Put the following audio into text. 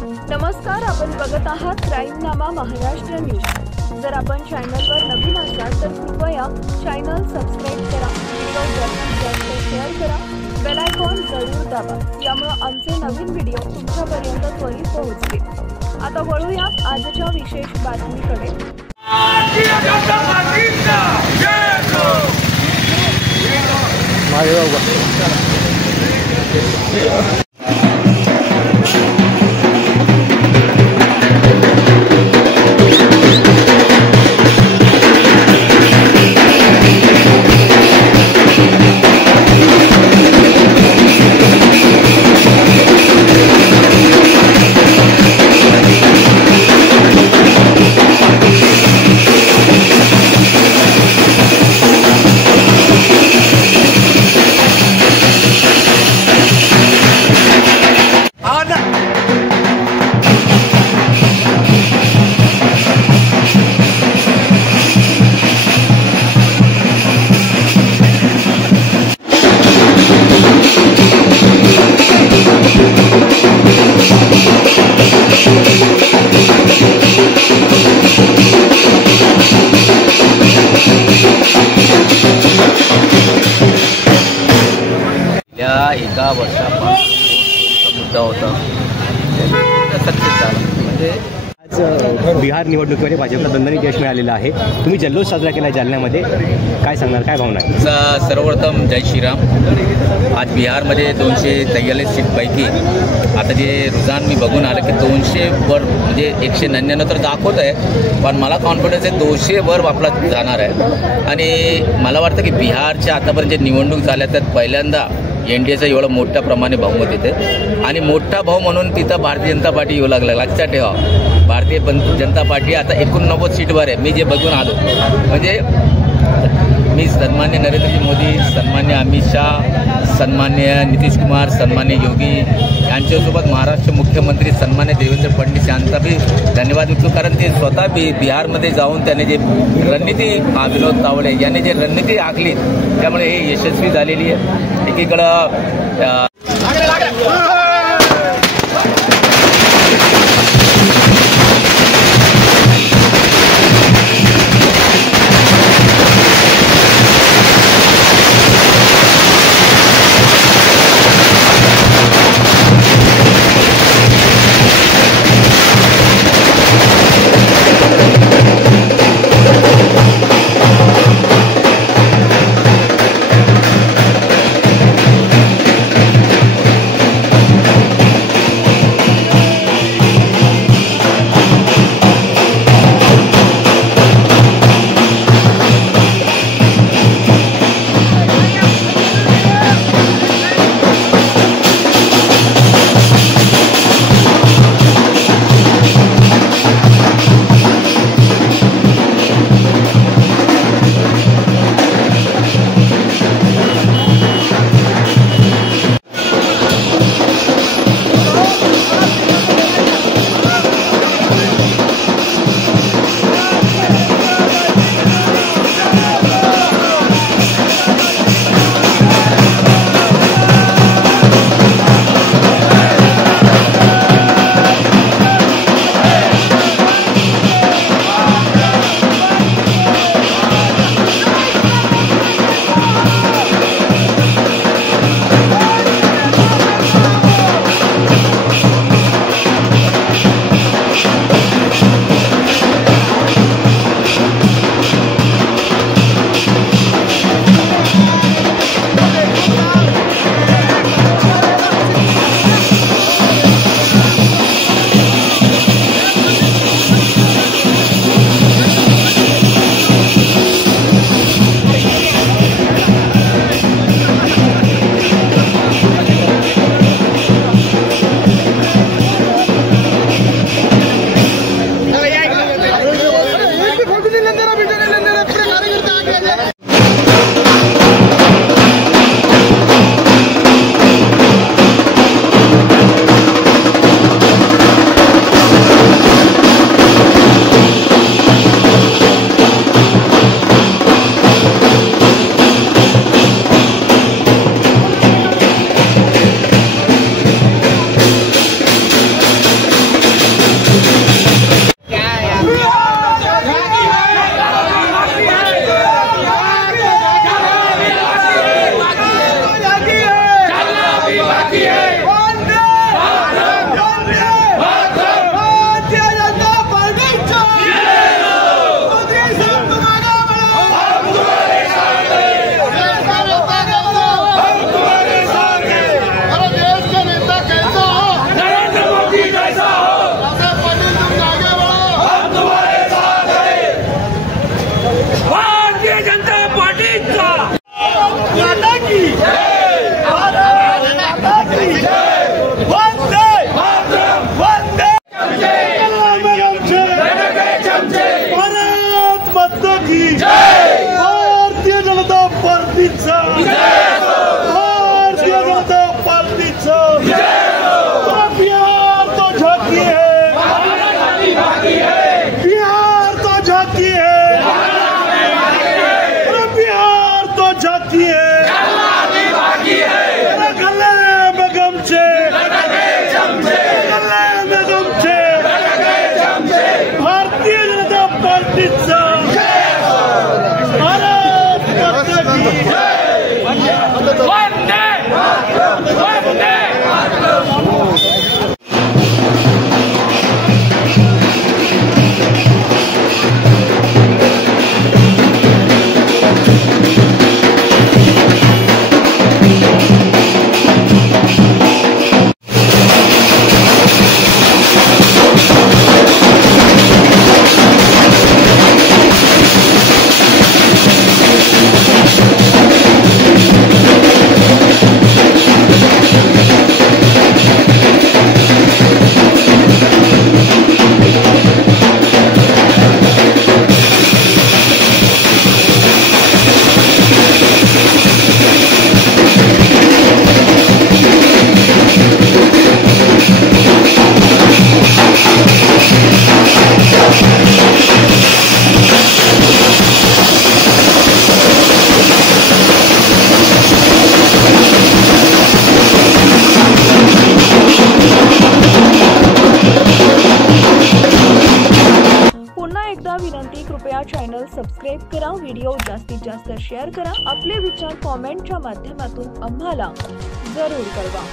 नमस्कार, आपण बघत आहात क्राईमनामा महाराष्ट्र न्यूज। जर आपण चॅनलवर नवीन असाल तर कृपया चॅनल सबस्क्राइब करा, व्हिडिओ जास्तीत जास्त शेअर करा, बेल आयकॉन जरूर दाबा, यामुळे आमचे नवीन व्हिडिओ तुमच्यापर्यंत त्वरित पोहोचतील। आता वळूया आजच्या विशेष बातमीकडे। एका वर्षापासून मुद्दा होता सक्सेस झाला। म्हणजे आज बिहार निवडणुकीमध्ये भाजपला दणदणीत यश मिळालेलं आहे। तुम्ही जल्लोष साजरा केला जालन्यामध्ये, काय सांगणार, काय भावना आहे? सर्वप्रथम जय श्रीराम। आज बिहारमध्ये 243 सीटपैकी आता जे रुझान मी बघून आलं की 200 वर, म्हणजे 199 तर दाखवत आहे, पण मला कॉन्फिडन्स आहे 200 वर आपला जाणार आहे। आणि मला वाटतं की बिहारच्या आतापर्यंत जे निवडणूक झाल्या त्यात पहिल्यांदा NDAचं एवढं मोठ्या प्रमाणे बहुमत येते आणि मोठा भाऊ म्हणून तिथं भारतीय जनता पार्टी येऊ लागला। लक्षात ठेवा, भारतीय जनता पार्टी आता 89 सीटवर आहे। मी जे बघून आलो म्हणजे मी सन्मान्य नरेंद्रजी मोदी, सन्मान्य अमित शाह, सन्मान्य नितीश कुमार, सन्मान्य योगी यांच्यासोबत महाराष्ट्र मुख्यमंत्री सन्मान्य देवेंद्र फडणवीस यांचा बी धन्यवाद देतो, कारण ते स्वतः बिहारमध्ये जाऊन त्याने जे रणनीती, विनोद तावडे यांनी जे रणनीती आखली त्यामुळे हे यशस्वी झालेली आहे। एकीकडं कृपया चॅनल सबस्क्राईब करा, व्हिडिओ जास्तीत जास्त शेअर करा, आपले विचार कॉमेंटच्या माध्यमातून आम्हाला जरूर कळवा.